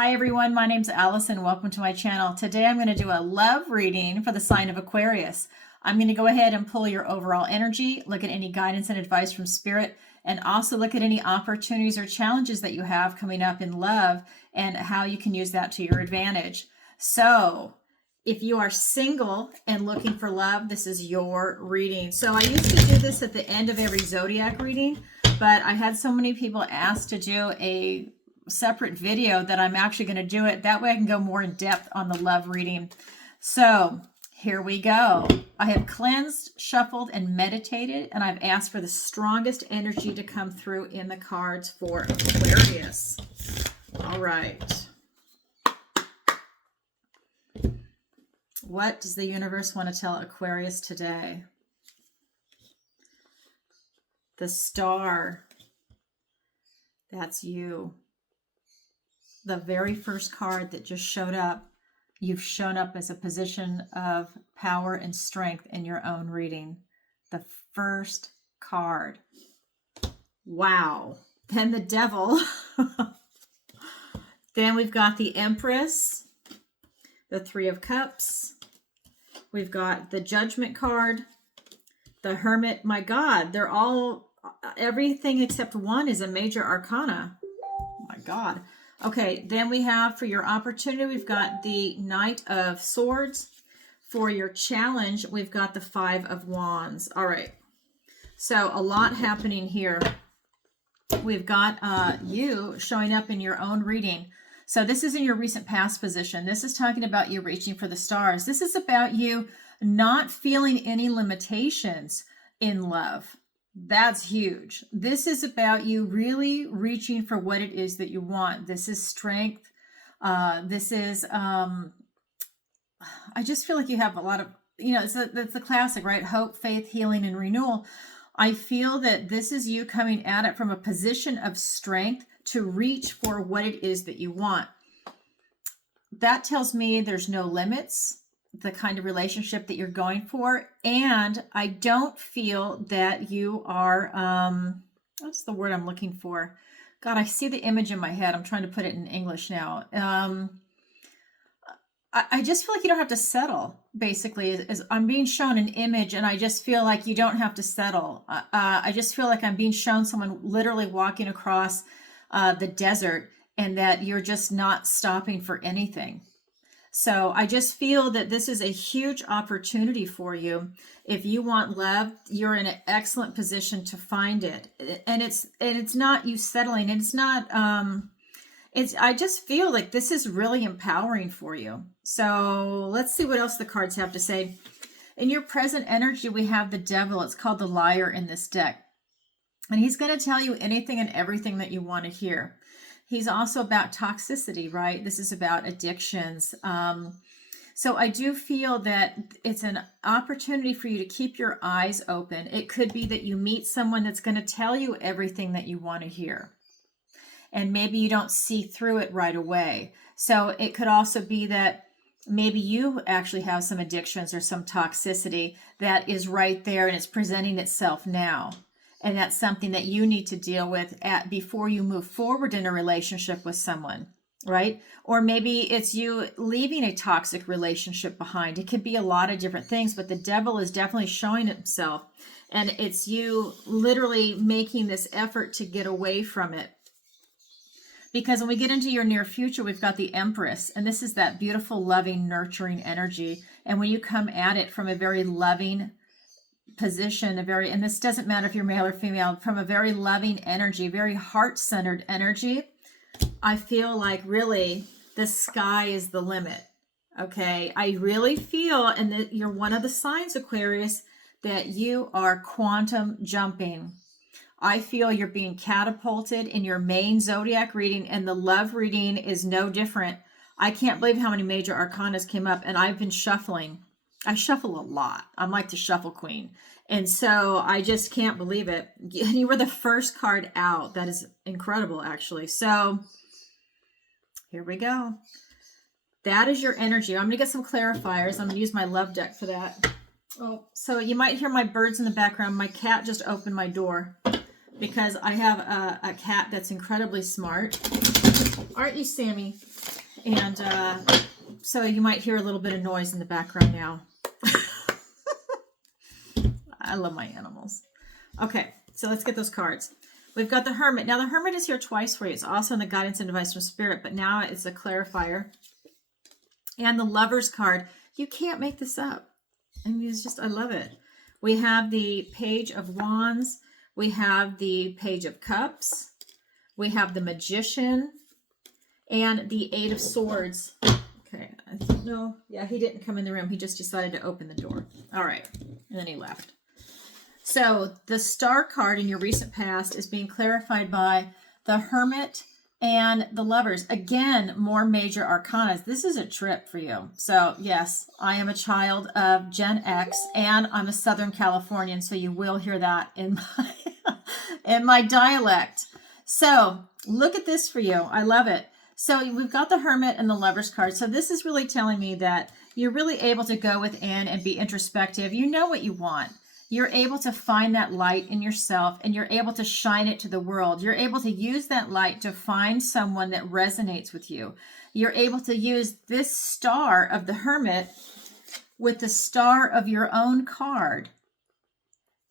Hi everyone, my name's Allison. Welcome to my channel. Today I'm going to do a love reading for the sign of Aquarius. I'm going to go ahead and pull your overall energy, look at any guidance and advice from Spirit, and also look at any opportunities or challenges that you have coming up in love and how you can use that to your advantage. So, if you are single and looking for love, this is your reading. So I used to do this at the end of every zodiac reading, but I had so many people ask to do a separate video that I'm actually going to do it. That way I can go more in depth on the love reading. So here we go. I have cleansed, shuffled, and meditated, and I've asked for the strongest energy to come through in the cards for Aquarius. All right. What does the universe want to tell Aquarius today? The Star. That's you. The very first card that just showed up, you've shown up as a position of power and strength in your own reading. The first card. Wow. Then the Devil. Then we've got the Empress, the Three of Cups. We've got the Judgment card, the Hermit. My God, they're all, everything except one is a major arcana. My God. Okay, then we have for your opportunity, we've got the Knight of Swords. For your challenge, we've got the Five of Wands. All right, so a lot happening here. We've got you showing up in your own reading. So this is in your recent past position. This is talking about you reaching for the stars. This is about you not feeling any limitations in love. That's huge. This is about you really reaching for what it is that you want. This is strength. This is, I just feel like you have a lot of, it's the classic, right? Hope, faith, healing, and renewal. I feel that this is you coming at it from a position of strength to reach for what it is that you want. That tells me there's no limits, the kind of relationship that you're going for. And I don't feel that you are, what's the word I'm looking for? God, I see the image in my head. I'm trying to put it in English now. I just feel like you don't have to settle, basically, as I'm being shown an image, and I just feel like you don't have to settle. I just feel like I'm being shown someone literally walking across the desert, and that you're just not stopping for anything. So I just feel that this is a huge opportunity for you. If you want love, you're in an excellent position to find it. And it's not you settling. It's not, I just feel like this is really empowering for you. So let's see what else the cards have to say. In your present energy, we have the Devil. It's called the Liar in this deck. And he's going to tell you anything and everything that you want to hear. He's also about toxicity, right? This is about addictions. So I do feel that it's an opportunity for you to keep your eyes open. It could be that you meet someone that's going to tell you everything that you want to hear. And maybe you don't see through it right away. So it could also be that maybe you actually have some addictions or some toxicity that is right there and it's presenting itself now. And that's something that you need to deal with before you move forward in a relationship with someone, right? Or maybe it's you leaving a toxic relationship behind. It could be a lot of different things, but the Devil is definitely showing himself. And it's you literally making this effort to get away from it. Because when we get into your near future, we've got the Empress. And this is that beautiful, loving, nurturing energy. And when you come at it from a very loving position, and this doesn't matter if you're male or female, from a very loving energy, very heart-centered energy, I feel like really the sky is the limit. Okay, I really feel, and that you're one of the signs, Aquarius, that you are quantum jumping. I feel you're being catapulted in your main zodiac reading, and the love reading is no different. I can't believe how many major arcanas came up, and I've been shuffling. I shuffle a lot. I'm like the shuffle queen. And so I just can't believe it. You were the first card out. That is incredible, actually. So here we go. That is your energy. I'm going to get some clarifiers. I'm going to use my love deck for that. Oh, so you might hear my birds in the background. My cat just opened my door because I have a cat that's incredibly smart. Aren't you, Sammy? And so you might hear a little bit of noise in the background now. I love my animals. Okay, so let's get those cards. We've got the Hermit. Now, the Hermit is here twice for you. It's also in the Guidance and Advice from Spirit, but now it's a clarifier. And the Lover's card. You can't make this up. I mean, it's just, I love it. We have the Page of Wands. We have the Page of Cups. We have the Magician. And the Eight of Swords. Okay, I don't know. Yeah, he didn't come in the room. He just decided to open the door. All right, and then he left. So the Star card in your recent past is being clarified by the Hermit and the Lovers. Again, more major arcana. This is a trip for you. So yes, I am a child of Gen X and I'm a Southern Californian. So you will hear that in my, in my dialect. So look at this for you. I love it. So we've got the Hermit and the Lover's card. So this is really telling me that you're really able to go within and be introspective. You know what you want. You're able to find that light in yourself and you're able to shine it to the world. You're able to use that light to find someone that resonates with you. You're able to use this Star of the Hermit with the Star of your own card.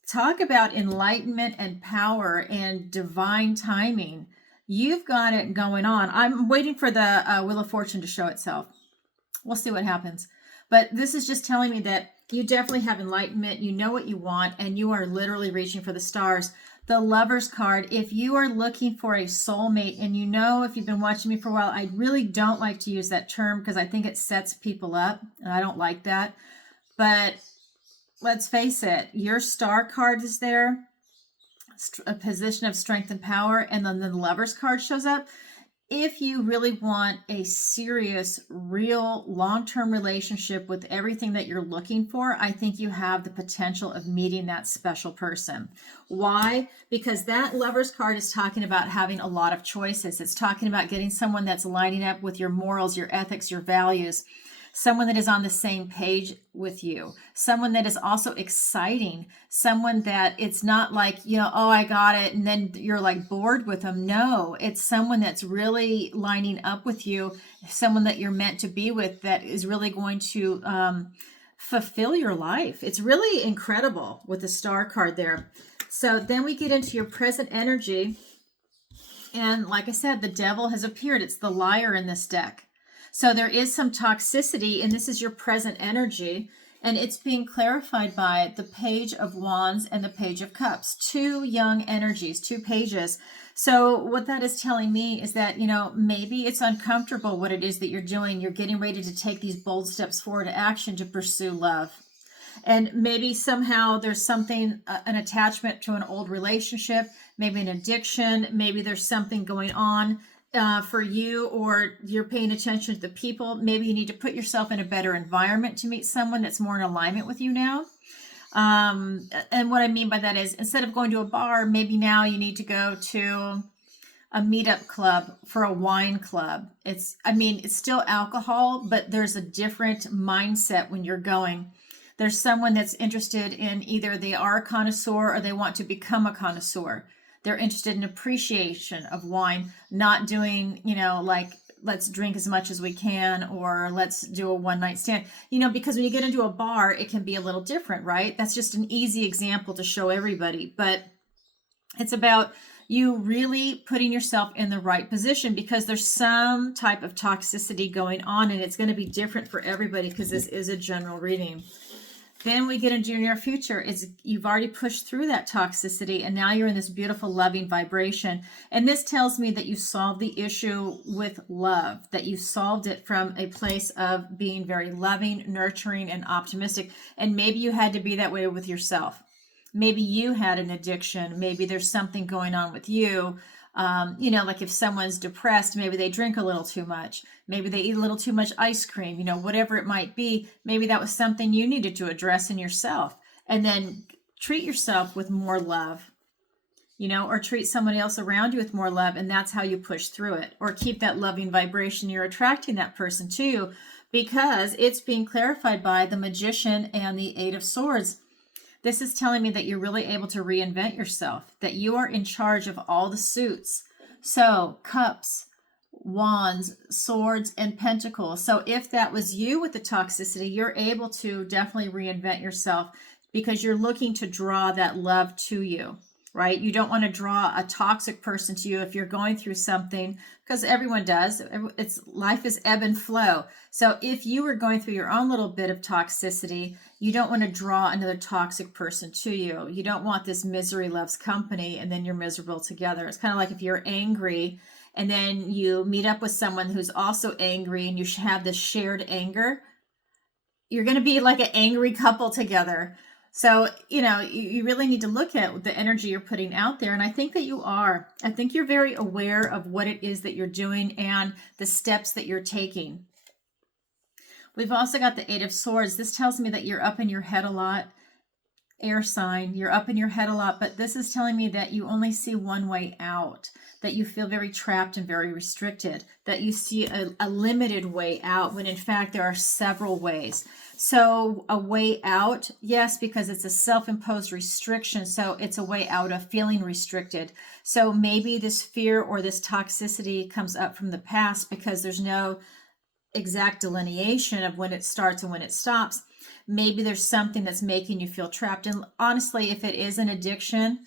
Talk about enlightenment and power and divine timing. You've got it going on. I'm waiting for the Wheel of Fortune to show itself. We'll see what happens. But this is just telling me that you definitely have enlightenment. You know what you want, and you are literally reaching for the stars. The Lover's card, if you are looking for a soulmate, and you know, if you've been watching me for a while, I really don't like to use that term because I think it sets people up, and I don't like that. But let's face it, your Star card is there, a position of strength and power, and then the Lover's card shows up. If you really want a serious, real, long-term relationship with everything that you're looking for, I think you have the potential of meeting that special person. Why? Because that Lover's card is talking about having a lot of choices. It's talking about getting someone that's lining up with your morals, your ethics, your values. Someone that is on the same page with you, someone that is also exciting, someone that it's not like, you know, oh, I got it, and then you're like bored with them. No, it's someone that's really lining up with you, someone that you're meant to be with, that is really going to fulfill your life. It's really incredible with the Star card there. So then we get into your present energy. And like I said, the Devil has appeared. It's the liar in this deck. So there is some toxicity, and this is your present energy, and it's being clarified by the Page of Wands and the Page of Cups. Two young energies, two pages. So what that is telling me is that, you know, maybe it's uncomfortable what it is that you're doing. You're getting ready to take these bold steps forward to action to pursue love. And maybe somehow there's something, an attachment to an old relationship, maybe an addiction, maybe there's something going on for you, or you're paying attention to the people. Maybe you need to put yourself in a better environment to meet someone that's more in alignment with you now. And what I mean by that is, instead of going to a bar, maybe now you need to go to a meetup club, for a wine club. It's still alcohol, but there's a different mindset when you're going. There's someone that's interested in either they are a connoisseur or they want to become a connoisseur. They're interested in appreciation of wine, not doing, you know, like, let's drink as much as we can, or let's do a one-night stand. You know, because when you get into a bar, it can be a little different, right? That's just an easy example to show everybody. But it's about you really putting yourself in the right position, because there's some type of toxicity going on, and it's going to be different for everybody because this is a general reading. Then we get into your near future. You've already pushed through that toxicity, and now you're in this beautiful, loving vibration. And this tells me that you solved the issue with love, that you solved it from a place of being very loving, nurturing, and optimistic. And maybe you had to be that way with yourself. Maybe you had an addiction. Maybe there's something going on with you. You know, like if someone's depressed, maybe they drink a little too much. Maybe they eat a little too much ice cream, you know, whatever it might be. Maybe that was something you needed to address in yourself, and then treat yourself with more love, you know, or treat somebody else around you with more love. And that's how you push through it, or keep that loving vibration. You're attracting that person to you, because it's being clarified by the Magician and the Eight of Swords. This is telling me that you're really able to reinvent yourself, that you are in charge of all the suits. So cups, Wands, Swords, and Pentacles. So if that was you with the toxicity, you're able to definitely reinvent yourself because you're looking to draw that love to you, right? You don't want to draw a toxic person to you if you're going through something, because everyone does. It's life is ebb and flow. So if you were going through your own little bit of toxicity, you don't want to draw another toxic person to you. You don't want this misery loves company and then you're miserable together. It's kind of like if you're angry and then you meet up with someone who's also angry and you have this shared anger, you're going to be like an angry couple together. So, you really need to look at the energy you're putting out there. And I think that you are. I think you're very aware of what it is that you're doing and the steps that you're taking. We've also got the Eight of Swords. This tells me that you're up in your head a lot. Air sign, you're up in your head a lot, but this is telling me that you only see one way out, that you feel very trapped and very restricted, that you see a limited way out when in fact there are several ways. So a way out, yes, because it's a self-imposed restriction, so it's a way out of feeling restricted. So maybe this fear or this toxicity comes up from the past because there's no exact delineation of when it starts and when it stops. Maybe there's something that's making you feel trapped. And honestly, if it is an addiction,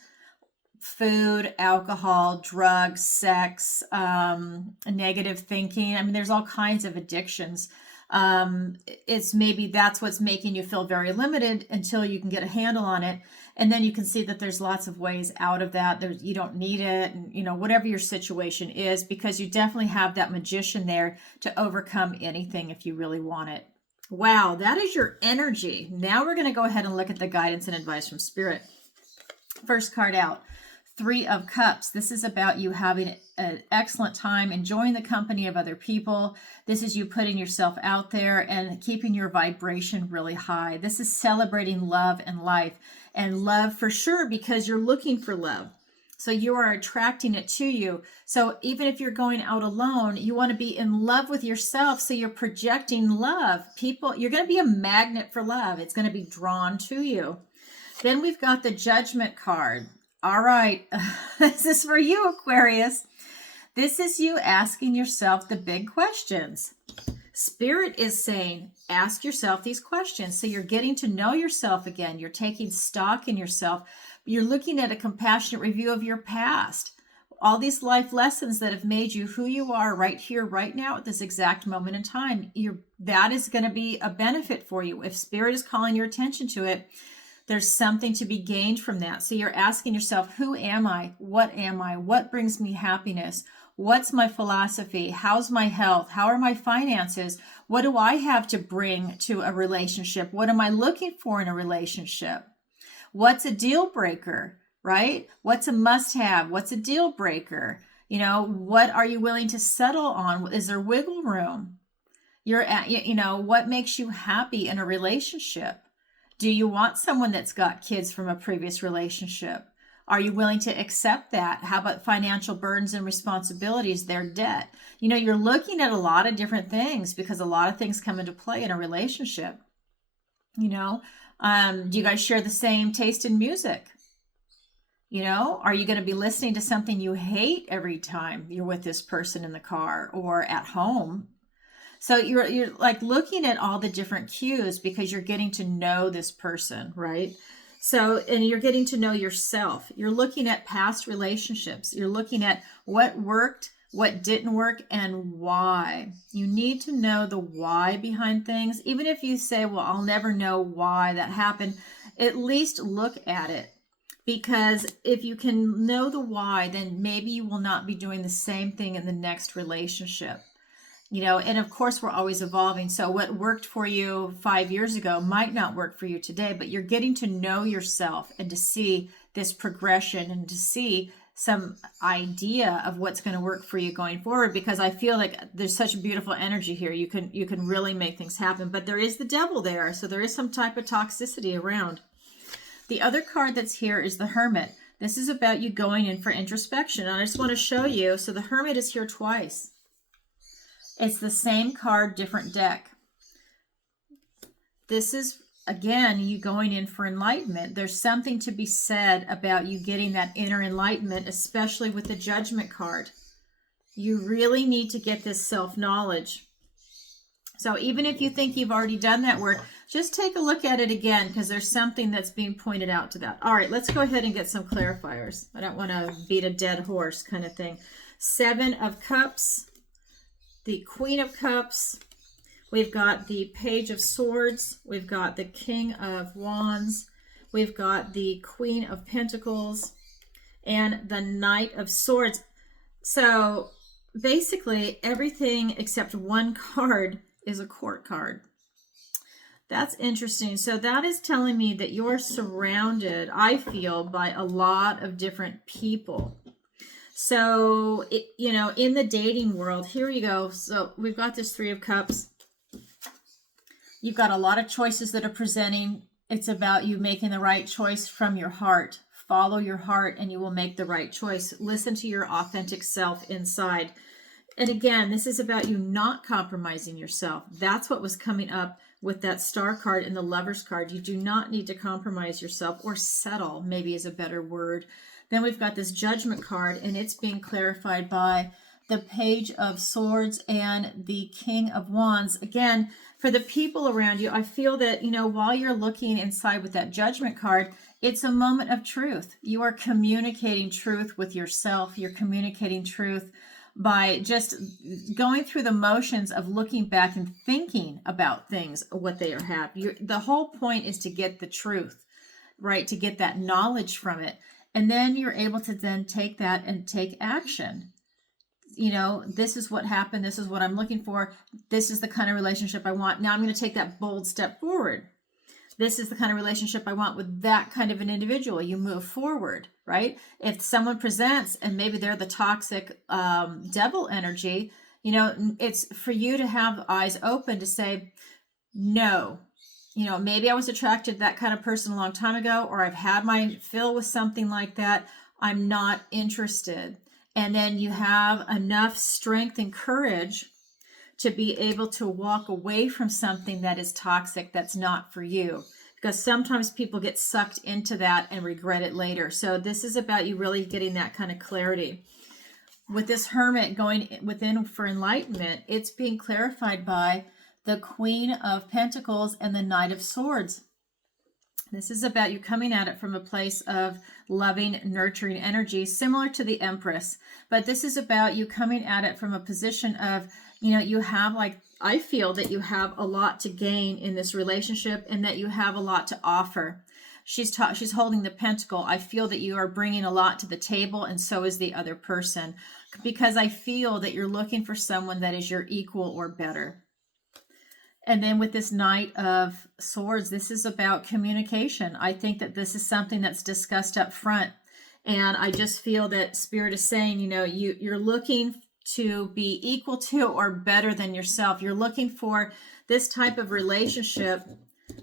food, alcohol, drugs, sex, negative thinking, I mean, there's all kinds of addictions. It's maybe that's what's making you feel very limited until you can get a handle on it. And then you can see that there's lots of ways out of that. You don't need it. And, whatever your situation is, because you definitely have that magician there to overcome anything if you really want it. Wow, that is your energy. Now we're going to go ahead and look at the guidance and advice from Spirit. First card out, Three of Cups. This is about you having an excellent time, enjoying the company of other people. This is you putting yourself out there and keeping your vibration really high. This is celebrating love and life, and love for sure because you're looking for love. So you are attracting it to you. So even if you're going out alone, you want to be in love with yourself. So you're projecting love. People, you're going to be a magnet for love. It's going to be drawn to you. Then we've got the Judgment card. All right. This is for you, Aquarius. This is you asking yourself the big questions. Spirit is saying, ask yourself these questions. So you're getting to know yourself again. You're taking stock in yourself. You're looking at a compassionate review of your past. All these life lessons that have made you who you are right here, right now, at this exact moment in time. That is going to be a benefit for you. If Spirit is calling your attention to it, there's something to be gained from that. So you're asking yourself, who am I? What am I? What brings me happiness? What's my philosophy? How's my health? How are my finances? What do I have to bring to a relationship? What am I looking for in a relationship? What's a deal breaker, right? What's a must-have? What's a deal breaker? What are you willing to settle on? Is there wiggle room? What makes you happy in a relationship? Do you want someone that's got kids from a previous relationship? Are you willing to accept that? How about financial burdens and responsibilities, their debt? You're looking at a lot of different things because a lot of things come into play in a relationship. Do you guys share the same taste in music? Are you going to be listening to something you hate every time you're with this person in the car or at home? So you're like looking at all the different cues because you're getting to know this person, right? So, and you're getting to know yourself. You're looking at past relationships. You're looking at what worked, what didn't work, and why. You need to know the why behind things. Even if you say, well, I'll never know why that happened, at least look at it. Because if you can know the why, then maybe you will not be doing the same thing in the next relationship. And of course, we're always evolving. So what worked for you 5 years ago might not work for you today, but you're getting to know yourself and to see this progression and to see some idea of what's going to work for you going forward, because I feel like there's such beautiful energy here. You can really make things happen, but there is the devil there. So there is some type of toxicity around. The other card that's here is the Hermit. This is about you going in for introspection. And I just want to show you. So the Hermit is here twice. It's the same card, different deck. This is, again, you going in for enlightenment. There's something to be said about you getting that inner enlightenment, especially with the Judgment card. You really need to get this self-knowledge. So even if you think you've already done that work, just take a look at it again, because there's something that's being pointed out to that. All right, let's go ahead and get some clarifiers. I don't want to beat a dead horse kind of thing. 7 of Cups, the Queen of Cups, we've got the Page of Swords, we've got the King of Wands, we've got the Queen of Pentacles, and the Knight of Swords. So basically everything except one card is a court card. That's interesting. So that is telling me that you're surrounded, I feel, by a lot of different people. So, you know, in the dating world, here you go. So we've got this 3 of Cups. You've got a lot of choices that are presenting. It's about you making the right choice from your heart. Follow your heart and you will make the right choice. Listen to your authentic self inside. And again, this is about you not compromising yourself. That's what was coming up with that Star card and the Lovers card. You do not need to compromise yourself, or settle, maybe is a better word. Then we've got this Judgment card, and it's being clarified by the Page of Swords and the King of Wands. Again, for the people around you, I feel that, you know, while you're looking inside with that Judgment card, it's a moment of truth. You are communicating truth with yourself. You're communicating truth by just going through the motions of looking back and thinking about things, what they have. The whole point is to get the truth, right? To get that knowledge from it. And then you're able to then take that and take action. You know, this is what happened. This is what I'm looking for. This is the kind of relationship I want. Now I'm going to take that bold step forward. This is the kind of relationship I want with that kind of an individual. You move forward, right? If someone presents and maybe they're the toxic devil energy, you know, it's for you to have eyes open to say, no. You know, maybe I was attracted to that kind of person a long time ago, or I've had my fill with something like that. I'm not interested. And then you have enough strength and courage to be able to walk away from something that is toxic, that's not for you. Because sometimes people get sucked into that and regret it later. So this is about you really getting that kind of clarity. With this Hermit going within for enlightenment, it's being clarified by the Queen of Pentacles and the Knight of Swords. This is about you coming at it from a place of loving, nurturing energy, similar to the Empress. But this is about you coming at it from a position of, you know, you have, like, I feel that you have a lot to gain in this relationship and that you have a lot to offer. She's holding the pentacle. I feel that you are bringing a lot to the table, and so is the other person, because I feel that you're looking for someone that is your equal or better. And then with this Knight of Swords, this is about communication. I think that this is something that's discussed up front. And I just feel that Spirit is saying, you know, you're looking to be equal to or better than yourself. You're looking for this type of relationship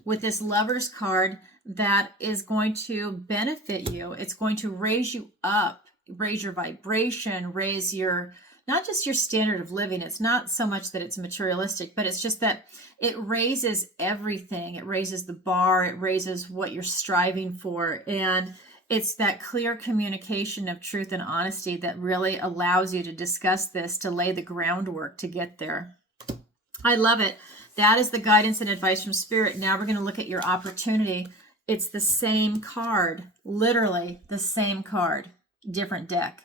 with this Lovers card that is going to benefit you. It's going to raise you up, raise your vibration, raise your, not just your standard of living. It's not so much that it's materialistic, but it's just that it raises everything. It raises the bar. It raises what you're striving for. And it's that clear communication of truth and honesty that really allows you to discuss this, to lay the groundwork to get there. I love it. That is the guidance and advice from Spirit. Now we're going to look at your opportunity. It's the same card, literally the same card, different deck,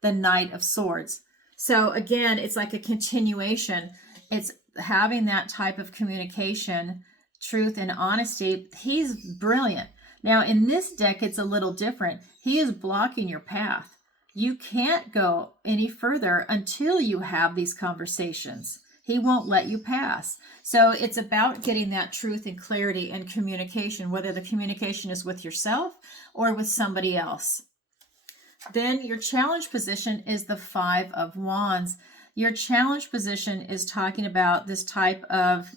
the Knight of Swords. So again, it's like a continuation. It's having that type of communication, truth and honesty. He's brilliant. Now in this deck, it's a little different. He is blocking your path. You can't go any further until you have these conversations. He won't let you pass. So it's about getting that truth and clarity and communication, whether the communication is with yourself or with somebody else. Then your challenge position is the Five of Wands. Your challenge position is talking about this type of,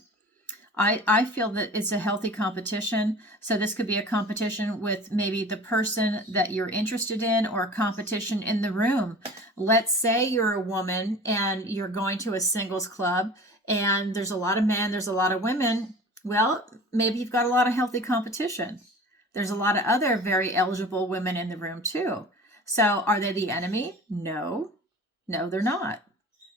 I feel that it's a healthy competition. So this could be a competition with maybe the person that you're interested in, or a competition in the room. Let's say you're a woman and you're going to a singles club and there's a lot of men, there's a lot of women. Well, maybe you've got a lot of healthy competition. There's a lot of other very eligible women in the room too. So are they the enemy? No. No, they're not.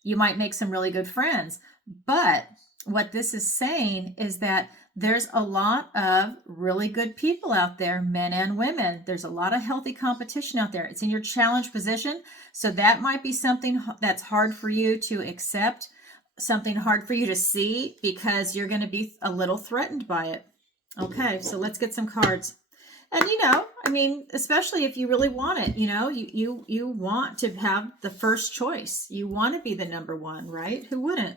You might make some really good friends. But what this is saying is that there's a lot of really good people out there, men and women. There's a lot of healthy competition out there. It's in your challenge position. So that might be something that's hard for you to accept, something hard for you to see, because you're going to be a little threatened by it. Okay, so let's get some cards. And, I mean, especially if you really want it, you want to have the first choice. You want to be the number one, right? Who wouldn't?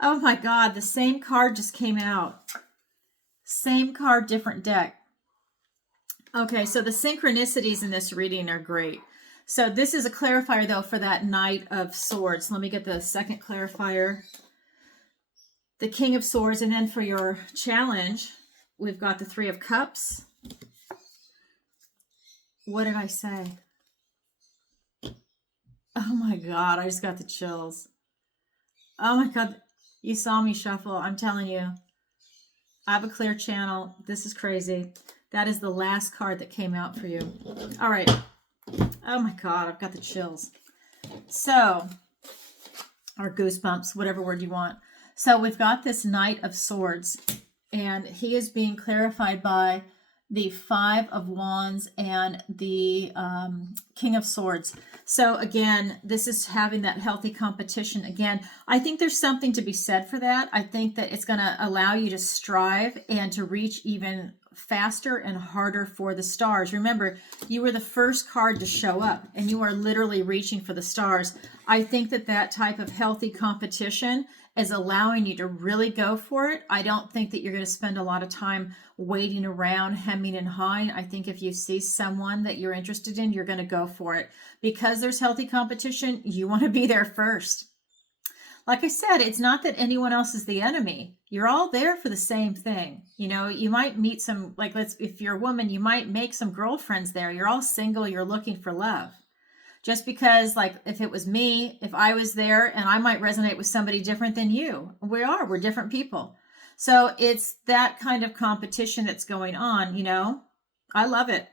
Oh my God, the same card just came out. Same card, different deck. Okay, so the synchronicities in this reading are great. So this is a clarifier, though, for that Knight of Swords. Let me get the second clarifier. The King of Swords. And then for your challenge, we've got the Three of Cups. What did I say? Oh my God, I just got the chills. Oh my God, you saw me shuffle. I'm telling you. I have a clear channel. This is crazy. That is the last card that came out for you. All right. Oh my God, I've got the chills. So, or goosebumps, whatever word you want. So we've got this Knight of Swords, and he is being clarified by the Five of Wands and the King of Swords. So again, this is having that healthy competition. Again, I think there's something to be said for that. I think that it's going to allow you to strive and to reach even faster and harder for the stars. Remember, you were the first card to show up, and you are literally reaching for the stars. I think that that type of healthy competition is allowing you to really go for it. I don't think that you're going to spend a lot of time waiting around, hemming and hawing. I think if you see someone that you're interested in, you're going to go for it. Because there's healthy competition, you want to be there first. Like I said, it's not that anyone else is the enemy. You're all there for the same thing. You might meet some, if you're a woman, you might make some girlfriends there. You're all single, you're looking for love. Just because, if it was me, if I was there, and I might resonate with somebody different than you. We're different people. So it's that kind of competition that's going on, I love it.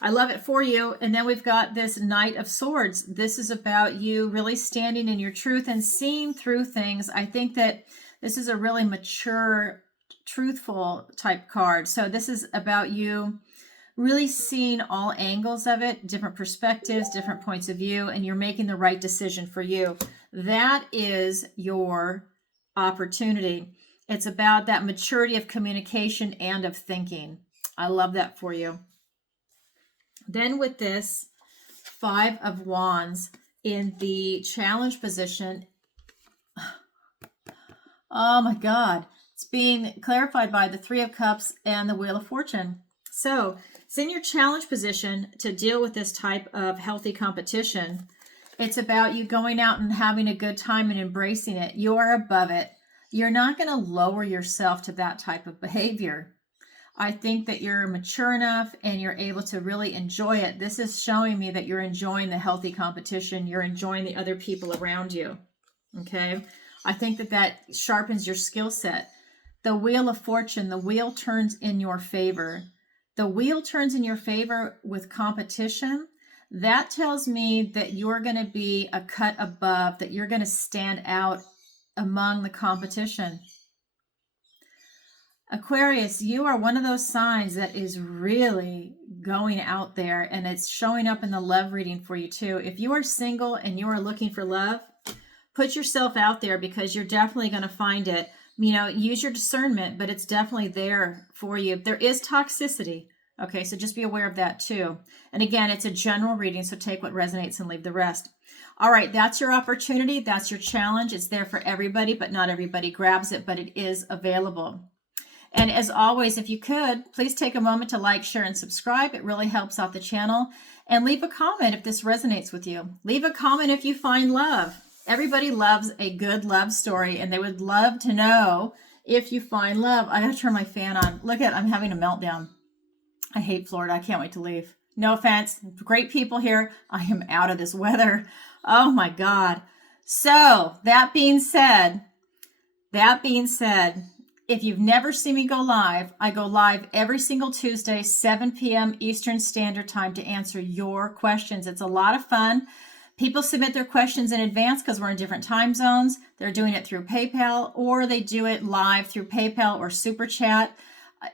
I love it for you. And then we've got this Knight of Swords. This is about you really standing in your truth and seeing through things. I think that this is a really mature, truthful type card. So this is about you really seeing all angles of it, different perspectives, different points of view, and you're making the right decision for you. That is your opportunity. It's about that maturity of communication and of thinking. I love that for you. Then with this Five of Wands in the challenge position, oh my God, it's being clarified by the Three of Cups and the Wheel of Fortune. So it's in your challenge position to deal with this type of healthy competition. It's about you going out and having a good time and embracing it. You are above it. You're not going to lower yourself to that type of behavior. I think that you're mature enough and you're able to really enjoy it. This is showing me that you're enjoying the healthy competition. You're enjoying the other people around you. Okay? I think that that sharpens your skill set. The Wheel of Fortune, the wheel turns in your favor. The wheel turns in your favor with competition. That tells me that you're going to be a cut above, that you're going to stand out among the competition. Aquarius, you are one of those signs that is really going out there, and it's showing up in the love reading for you too. If you are single and you are looking for love, put yourself out there, because you're definitely going to find it. Use your discernment, but it's definitely there for you. There is toxicity. Okay, so just be aware of that too. And again, it's a general reading, so take what resonates and leave the rest. All right, that's your opportunity. That's your challenge. It's there for everybody, but not everybody grabs it, but it is available. And as always, if you could, please take a moment to like, share, and subscribe. It really helps out the channel. And leave a comment if this resonates with you. Leave a comment if you find love. Everybody loves a good love story, and they would love to know if you find love. I gotta turn my fan on. Look at, I'm having a meltdown. I hate Florida. I can't wait to leave. No offense. Great people here. I am out of this weather. Oh my God. So that being said, if you've never seen me go live, I go live every single Tuesday, 7 p.m. Eastern Standard Time, to answer your questions. It's a lot of fun. People submit their questions in advance because we're in different time zones. They're doing it through PayPal, or they do it live through PayPal or Super Chat.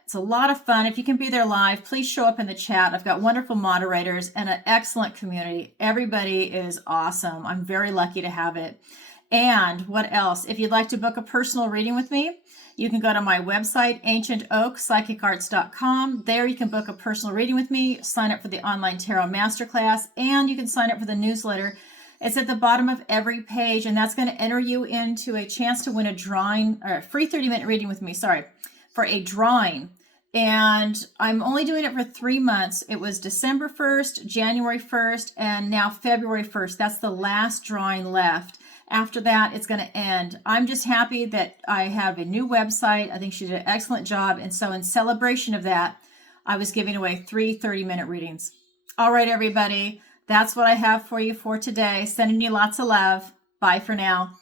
It's a lot of fun. If you can be there live, please show up in the chat. I've got wonderful moderators and an excellent community. Everybody is awesome. I'm very lucky to have it. And what else? If you'd like to book a personal reading with me, you can go to my website, ancientoakpsychicarts.com. There you can book a personal reading with me, sign up for the online tarot masterclass, and you can sign up for the newsletter. It's at the bottom of every page, and that's going to enter you into a chance to win a drawing, or a free 30-minute reading with me, for a drawing. And I'm only doing it for 3 months. It was December 1st, January 1st, and now February 1st. That's the last drawing left. After that, it's going to end. I'm just happy that I have a new website. I think she did an excellent job. And so in celebration of that, I was giving away 3 30-minute readings. All right, everybody. That's what I have for you for today. Sending you lots of love. Bye for now.